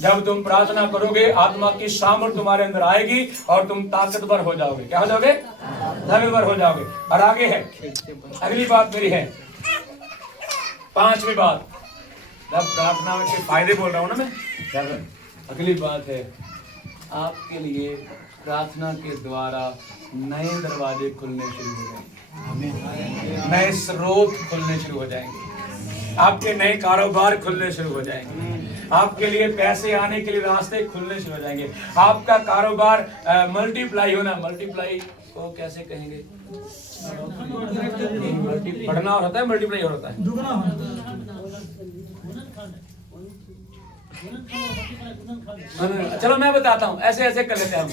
जब तुम प्रार्थना करोगे आत्मा की सामर्थ तुम्हारे अंदर आएगी और तुम ताकतवर हो जाओगे। क्या हो जाओगे? ताकतवर हो जाओगे। और आगे है अगली बात मेरी है, पांचवी बात। जब प्रार्थना के फायदे बोल रहा हूं ना मैं, अगली बात है आपके लिए प्रार्थना के द्वारा नए दरवाजे खुलने शुरू हो जाएंगे, नए स्रोत खुलने शुरू हो जाएंगे, आपके नए कारोबार खुलने शुरू हो जाएंगे, आपके लिए पैसे आने के लिए रास्ते खुलने शुरू हो जाएंगे, आपका कारोबार मल्टीप्लाई होना। मल्टीप्लाई को कैसे कहेंगे? बढ़ना होता है, मल्टीप्लाई होता है चलो मैं बताता हूँ, ऐसे ऐसे कर लेते हैं हम।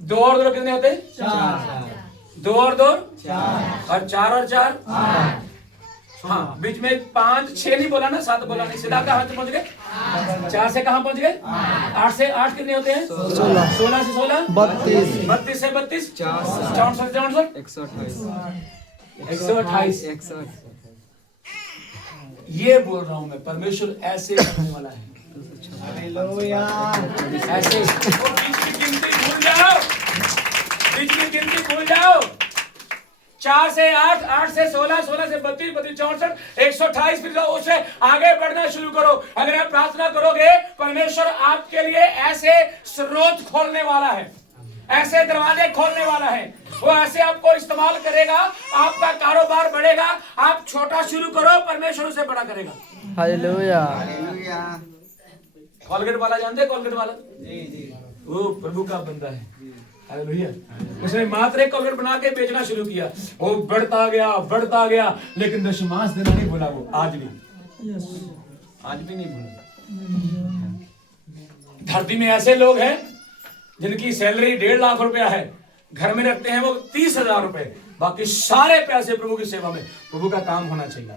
2 और 2 कितने होते हैं? 4। 2 और 2 4 और 4 और 4 8। हाँ, बीच में 5 6 नहीं बोला ना, 7 बोला नहीं, सीधा कहाँ पहुंच गए? 4 से कहाँ पहुंच गए? 8 से 8 कितने होते हैं? 16 से 16 32 32 से 32 64 से 128 ये बोल रहा हूं मैं, परमेश्वर ऐसे करने वाला है। ऐसे बीच की गिनती भूल जाओ, बीच की गिनती भूल जाओ। 4 से 8 8 से 16 16 से 32 32 64 128 फिर उसे आगे बढ़ना शुरू करो। अगर आप प्रार्थना करोगे परमेश्वर आपके लिए ऐसे स्रोत खोलने वाला है, ऐसे दरवाजे खोलने वाला है, वो ऐसे आपको इस्तेमाल करेगा, आपका कारोबार बढ़ेगा। आप छोटा शुरू करो, परमेश्वर उसे बड़ा करेगा। हालेलुया। कोलगेट वाला जानते हैं? कोलगेट वाला वो प्रभु का बंदा है। हालेलुया। उसने मात्र एक कोलगेट बना के बेचना शुरू किया, वो बढ़ता गया, लेकिन दशमांश देना नहीं भूला। वो आज भी नहीं भूला। धरती में ऐसे लोग हैं जिनकी सैलरी 1.5 लाख रुपया है, घर में रखते हैं वो 30,000 रुपए, बाकी सारे पैसे प्रभु की सेवा में, प्रभु का काम होना चाहिए।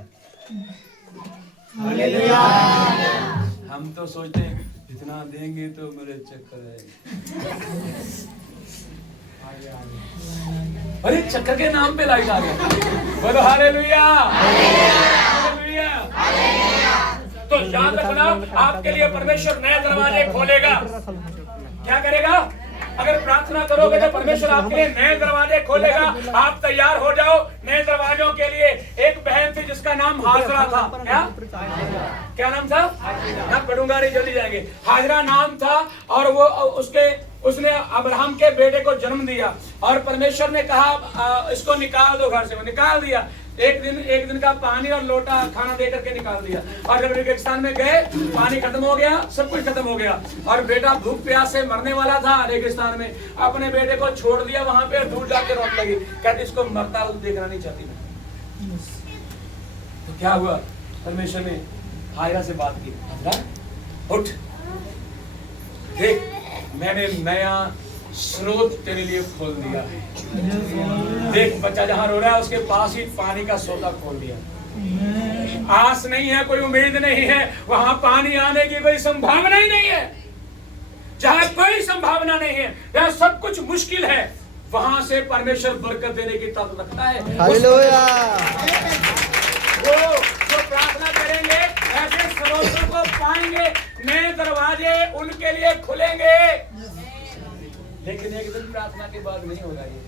हालेलुया। हम तो सोचते हैं इतना देंगे तो मेरे चक्कर है। अरे चक्कर के नाम पे लाइट आ गया। बोलो हालेलुया। हालेलुया। तो याद रखना, आपके लिए परमेश्वर नए दरवाजे खोलेगा। क्या करेगा? अगर प्रार्थना करोगे तो परमेश्वर आपके लिए नए दरवाजे खोलेगा। आप तैयार हो जाओ नए दरवाजों के लिए। एक बहन थी जिसका नाम हाजरा था। क्या नाम था? मैं पढ़ूंगा नहीं, जल्दी जाएंगे। हाजरा नाम था और वो उसने अब्राहम के बेटे को जन्म दिया और परमेश्वर ने कहा इसको निकाल दो घर से। वो निकाल दिया। एक दिन का पानी और लोटा खाना दे करके निकाल दिया। और जब रेगिस्तान में गए, पानी खत्म हो गया, सब कुछ खत्म हो गया और बेटा भूख प्यास से मरने वाला था रेगिस्तान में। अपने बेटे को छोड़ दिया वहां पे, दूर जाके रोने लगी, कहती इसको मरता देखना नहीं चाहती मैं। तो क्या हुआ? परमेश्वर ने हाजरा से बात की, हाजरा उठ, देख मैंने नया स्रोत तेरे लिए खोल दिया है। देख बच्चा जहां रो रहा है उसके पास ही पानी का सोता खोल दिया। आस नहीं है, कोई उम्मीद नहीं है, वहां पानी आने की कोई संभावना ही नहीं है। जहां कोई संभावना नहीं है, जहां सब कुछ मुश्किल है, वहां से परमेश्वर बरकत देने की ताकत रखता है। हालेलुया। वो जो प्रार्थना करेंगे ऐसे स्रोतों को पाएंगे, नए दरवाजे उनके लिए खुलेंगे। लेकिन एक दिन प्रार्थना के बाद नहीं होगा ये,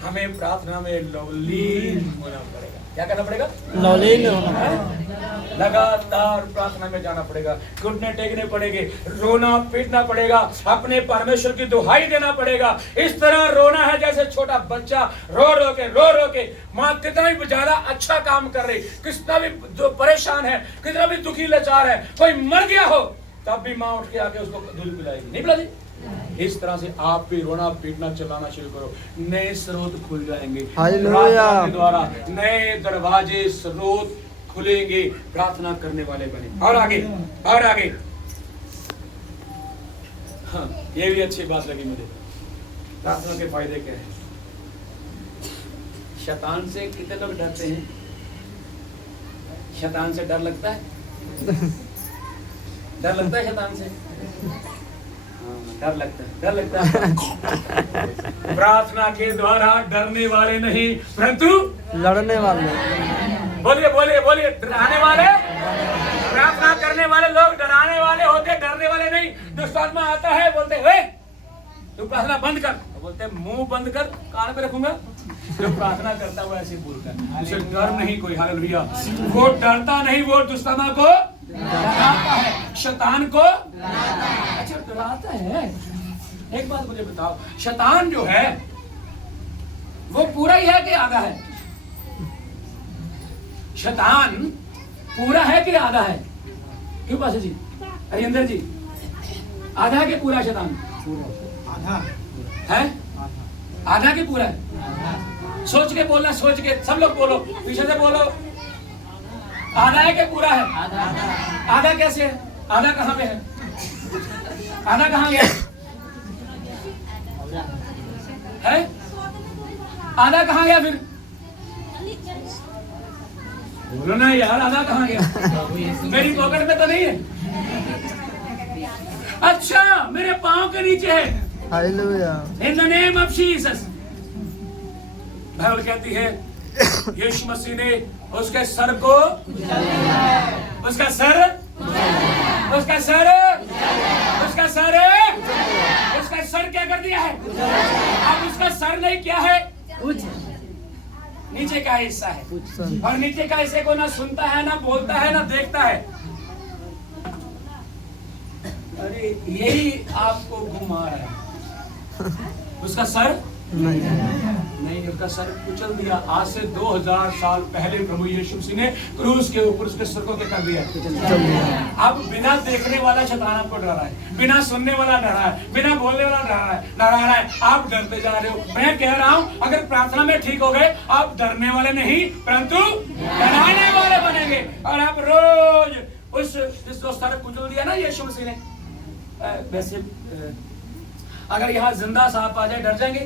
हमें प्रार्थना में लवलीन होना पड़ेगा। क्या करना पड़ेगा? लवलीन होना। लगातार प्रार्थना में जाना पड़ेगा, घुटने टेकने पड़ेंगे, रोना पीटना पड़ेगा, अपने परमेश्वर की दुहाई देना पड़ेगा। इस तरह रोना है जैसे छोटा बच्चा रो रो के माँ कितना भी ज्यादा अच्छा काम कर रही, कितना भी परेशान है, कितना भी दुखी लाचार है, कोई मर गया हो तब भी माँ उठ के आके उसको दूध पिलाएगी, नहीं पिलाती? इस तरह से आप भी रोना पीटना चलाना शुरू करो, नए स्रोत खुल जाएंगे। प्रार्थना के द्वारा नए दरवाजे स्रोत खुलेंगे, प्रार्थना करने वाले बने। और आगे हाँ, ये भी अच्छी बात लगी मुझे। प्रार्थना के फायदे क्या है? शैतान से कितने लोग डरते हैं? शैतान से डर लगता है? डर लगता है शैतान से? डर लगता है। प्रार्थना के द्वारा डरने वाले नहीं परंतु लड़ने वाले। बोलिए डराने वाले। प्रार्थना करने वाले लोग डराने दुष्ट आत्मा आता है, बोलते वे तू प्रार्थना बंद कर, तो बोलते मुंह बंद कर, कान पे रखूंगा। जो प्रार्थना करता है वो ऐसे बोलता है, उसे डर नहीं कोई। हालेलुया। वो डरता नहीं, वो दुष्ट आत्मा को डराता है, शैतान को अच्छा डराता है। एक बात मुझे बताओ, शैतान जो है वो पूरा ही है कि आधा है? शैतान पूरा है कि आधा है? क्यों पास जी, हरिंदर जी, आधा के पूरा शैतान? आधा है। आधा के पूरा है? सोच के बोलना, सोच के, सब लोग बोलो, पीछे से बोलो। आधा है के पूरा है? आधा कैसे है? आधा कहाँ पे है? आधा कहाँ गया है? आधा कहाँ गया फिर? बोलो ना यार, आधा कहाँ गया? मेरी पॉकेट में तो नहीं है। अच्छा, मेरे पांव के नीचे है। Hallelujah. In the name of Jesus. Bible कहती है यीशु मसीह ने उसके सर को, उसका सर, उसका सर, उसका सर, उसका सर क्या कर दिया है? अब उसका सर नहीं, क्या है? नीचे का हिस्सा है। और नीचे का हिस्से को ना सुनता है, ना बोलता है, ना देखता है। अरे यही आपको घुमा रहा है। उसका सर नहीं, उसका सर कुचल दिया। आज से 2000 साल पहले प्रभु यीशु मसीह ने क्रूस के ऊपर उसके सर को क्या कर दिया? अब बिना देखने वाला शैतान आपको डरा है, बिना सुनने वाला डरा है, बिना बोलने वाला डरा रहा है। आप डरते जा रहे हो। मैं कह रहा हूँ, अगर प्रार्थना में ठीक हो गए, आप डरने वाले नहीं परंतु डराने वाले बनेंगे। और आप रोज उस जो सर कुचल दिया ना यीशु मसीह ने, वैसे अगर यहाँ जिंदा सांप आ जाए डर जाएंगे?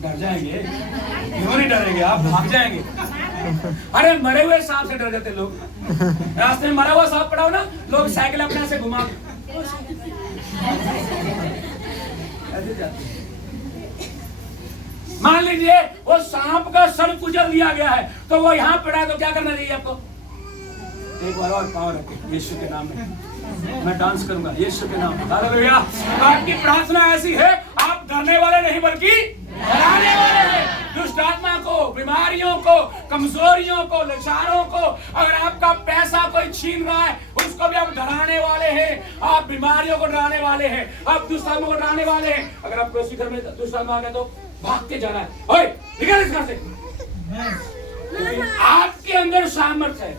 डर जाएंगे? क्यों नहीं डरेंगे? आप भाग जाएंगे। अरे मरे हुए सांप से डर जाते लोग। रास्ते में मरा हुआ सांप पड़ा हो ना, लोग साइकिल अपने से घुमा ऐसे जाते। मान लीजिए वो सांप का सर कुचल दिया गया है, तो वो यहाँ पड़ा है, तो क्या करना चाहिए आपको? एक बार और पाँव रखे यीशु के नाम में, मैं डांस करूंगा यीशु के नाम में। हालेलुया। आपकी प्रार्थना ऐसी है, आप डरने वाले नहीं बल्कि डराने वाले हैं। दुष्ट आत्मा को, बीमारियों को, कमजोरियों को, लाचारों को, अगर आपका पैसा कोई छीन रहा है, उसको भी आप डराने वाले हैं। आप बीमारियों को डराने वाले हैं, आप दुष्ट आत्मा को डराने वाले हैं। अगर आपको उसी घर में दुष्ट आत्मा आ गया तो भाग के जाना है, ओए निकल इस घर से। आपके अंदर सामर्थ्य है,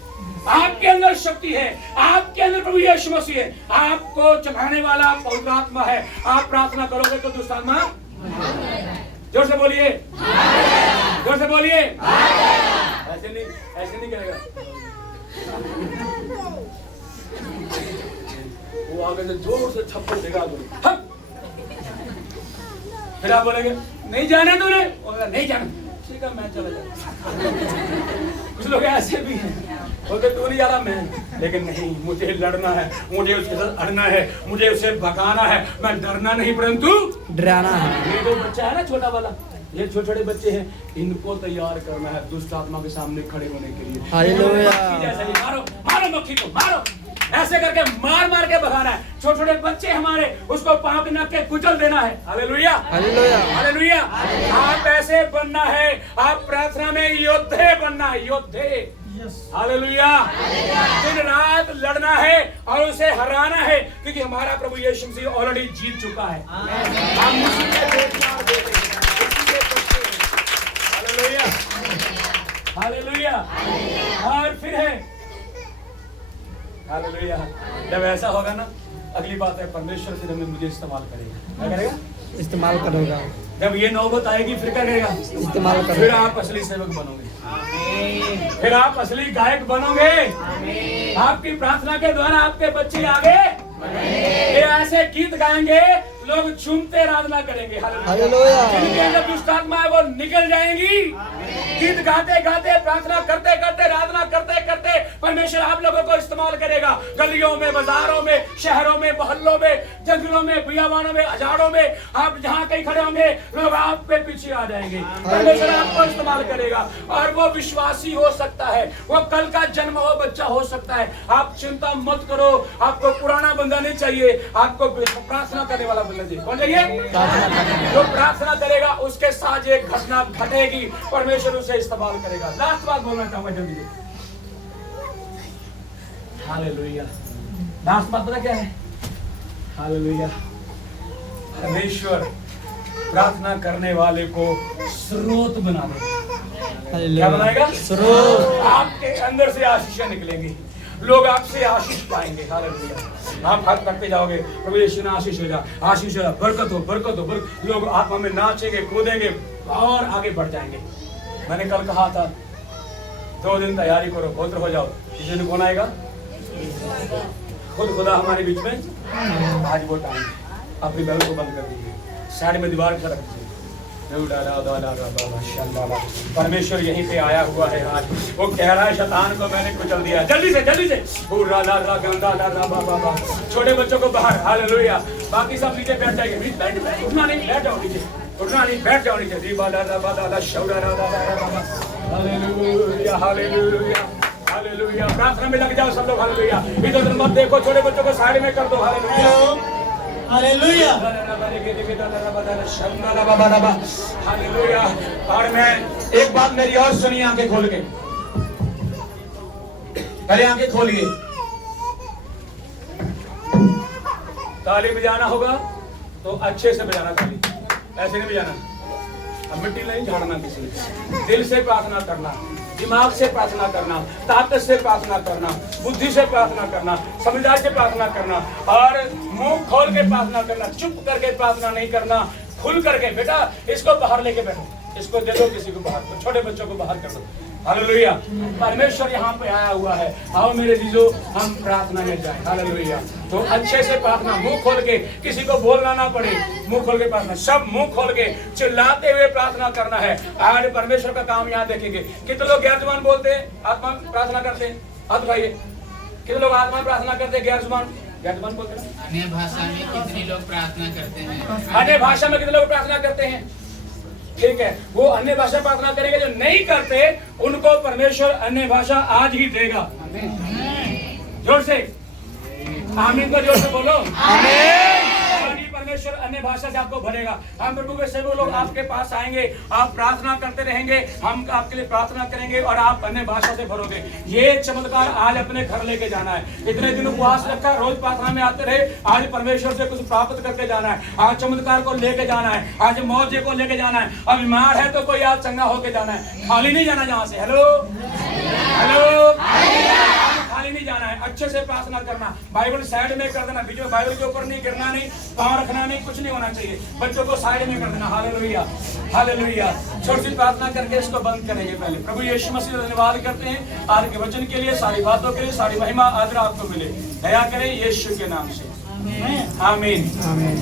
आपके अंदर शक्ति है, आपके अंदर प्रभु यीशु मसीह है, आपको चलाने वाला पवित्र आत्मा है। आप प्रार्थना करोगे तो दुष्ट आत्मा, जोर से बोलिए, जोर से बोलिए। ऐसे नहीं करेगा। वो आगे से जोर से थप्पड़ देगा, फिर आप बोलेंगे नहीं जाना तूने, नहीं जाना, ठीक है मैं चला जाऊंगा। कुछ लोग ऐसे भी हैं, बोलते तू नहीं जा रहा, मैं, लेकिन नहीं, मुझे लड़ना है, मुझे उसके साथ अड़ना है, मुझे उसे भगाना है। मैं डरना नहीं परंतु डराना है। ये जो बच्चा है ना छोटा वाला, ये छोटे छोटे बच्चे हैं, इनको तैयार करना है दुष्ट आत्मा के सामने खड़े होने के लिए। हालेलुया। मारो मारो मक्खी को, मारो, ऐसे करके मार मार के भगाना है। छोटे छोटे बच्चे हमारे, उसको पांव के नक के कुचल देना है। Hallelujah, hallelujah, hallelujah. आप ऐसे बनना है, आप प्रार्थना में योद्धे बनना है, योद्धे। हालेलुया। दिन रात लड़ना है और उसे हराना है, क्योंकि हमारा प्रभु यीशु मसीह ऑलरेडी जीत चुका है। हम उसी में देख देते हैं। Hallelujah, hallelujah. और फिर है हालेलुया। जब ऐसा होगा ना, अगली बात है परमेश्वर फिर हमें मुझे इस्तेमाल करेगा। क्या करेगा? इस्तेमाल करेगा। जब ये नौबत आएगी फिर क्या करेगा? इस्तेमाल करेगा। फिर आप असली सेवक बनोगे, फिर आप असली गायक बनोगे। आपकी प्रार्थना के द्वारा आपके बच्चे आगे ये ऐसे गीत गाएंगे, लोग झूमते आराधना करेंगे। हालेलुया। जिनके अंदर दुष्ट आत्मा है वो निकल जाएंगी। गीत गाते गाते, प्रार्थना करते करते, आराधना करते करते परमेश्वर आप लोगों को इस्तेमाल करेगा। गलियों में, बाजारों में, शहरों में, मोहल्लों में, जंगलों में, बियाबानों में, अजाड़ों में, आप जहाँ कहीं खड़े होंगे लोग आपके पीछे आ जाएंगे। परमेश्वर आपको इस्तेमाल करेगा और वो विश्वासी हो सकता है, वो कल का जन्म हो बच्चा हो सकता है। आप चिंता मत करो, आपको पुराना बंदा नहीं चाहिए, आपको प्रार्थना करने वाला बंदा चाहिए। कौन चाहिए? जो प्रार्थना करेगा उसके साथ एक घटना घटेगी, परमेश्वर उसे इस्तेमाल करेगा। लास्ट बात बोलना चाहूंगा जल्दी से। हालेलुया। लास्ट बात पता क्या है? हालेलुया। परमेश्वर प्रार्थना करने वाले को स्रोत बना देगा। क्या बनाएगा? स्रोत। आपके अंदर से आशीषें निकलेंगी, लोग आपसे आशीष पाएंगे। हालेलुया। आप हाथ रखते जाओगे, प्रभु यीशु ने आशीष होगा, आशीष होगा, बरकत हो, बरकत हो, बरकत। लोग आत्मा में नाचेंगे, कूदेंगे और आगे बढ़ जाएंगे। मैंने कल कहा था 2 दिन तैयारी करो, पवित्र हो जाओ। इस दिन कौन आएगा? खुद खुदा हमारे बीच में। आज वो टाइम है। अपनी बैल को बंद कर दीजिए, साइड में दीवार पर रख दीजिए। परमेश्वर यहीं पे आया हुआ है आज। वो कह रहा है शैतान को मैंने कुचल दिया। जल्दी से जल्दी से। छोटे बच्चों को बाहर। हालेलुया। बाकी सब नीचे बैठ जाएंगे। उठना नहीं, बैठ जाओ नीचे। उठना नहीं, बैठ जाओ नीचे। Hallelujah, hallelujah, hallelujah. प्रार्थना में लग जाओ सब लोग। हालेलुया। इधर उधर मत देखो, छोटे बच्चों को साइड में कर दो। Hallelujah, hallelujah, hallelujah. और मैं एक बात मेरी और सुनिए, आंखें खोल के। पहले आंखें खोलिए। ताली बजाना होगा तो अच्छे से बजाना ताली, ऐसे नहीं बजाना। अब मिट्टी नहीं झाड़ना किसी ने। दिल से प्रार्थना करना, दिमाग से प्रार्थना करना, ताकत से प्रार्थना करना, बुद्धि से प्रार्थना करना, समझदारी से प्रार्थना करना और मुंह खोल के प्रार्थना करना। चुप करके प्रार्थना नहीं करना, खुल करके। बेटा इसको बाहर लेके बैठो, इसको दे दो किसी को बाहर, तो छोटे बच्चों को बाहर कर दो। हालेलुया। परमेश्वर यहाँ पे आया हुआ है। आओ मेरे जीजो, हम प्रार्थना में जाएं। हालेलुया। तो अच्छे से प्रार्थना, मुंह खोल के, किसी को बोलना ना पड़े, मुंह खोल के प्रार्थना। सब मुंह खोल के चिल्लाते हुए प्रार्थना करना है। आज परमेश्वर का काम यहाँ देखेंगे। कितने लोग गैर जुबान बोलते हैं, आत्मा प्रार्थना करते हैं? हाथ उठाइए। कितने लोग आत्मा प्रार्थना करते हैं? गैर जुबान बोलते हैं? अन्य भाषा में कितने लोग प्रार्थना करते हैं? अन्य भाषा में कितने लोग प्रार्थना करते हैं? ठीक है, वो अन्य भाषा प्रार्थना करेंगे। जो नहीं करते उनको परमेश्वर अन्य भाषा आज ही देगा। जोर से आमीन को जोर से बोलो। आमीन। परमेश्वर अन्य भाषा से आपको भरेगा। हम प्रभु के सेवक लोग आपके पास आएंगे, आप प्रार्थना करते रहेंगे, हम आपके लिए प्रार्थना करेंगे और आप अन्य भाषा से भरोगे। ये चमत्कार आज अपने घर लेके जाना है। इतने दिन उपवास रखा, रोज प्रार्थना में आते रहे, आज परमेश्वर से कुछ प्राप्त करके जाना है। आज चमत्कार को लेके जाना है, आज मौजे को लेके जाना है। अब बीमार है तो कोई आज चंगा होके जाना है, खाली नहीं जाना जहाँ से। हेलो हेलो, खाली नहीं जाना है। अच्छे से प्रार्थना करना, बाइबल साइड में कर देना, बीच में बाइबल के ऊपर नहीं गिरना नहीं, पाँव रखना नहीं, कुछ नहीं होना चाहिए। बच्चों को साइड में कर देना। Hallelujah, hallelujah. छोटी सी प्रार्थना करके इसको बंद करेंगे। पहले प्रभु यीशु मसीह धन्यवाद करते हैं आज के वचन के लिए, सारी बातों के लिए, सारी महिमा आदर आपको मिले। दया करें यीशु के नाम से। आमीन, आमीन।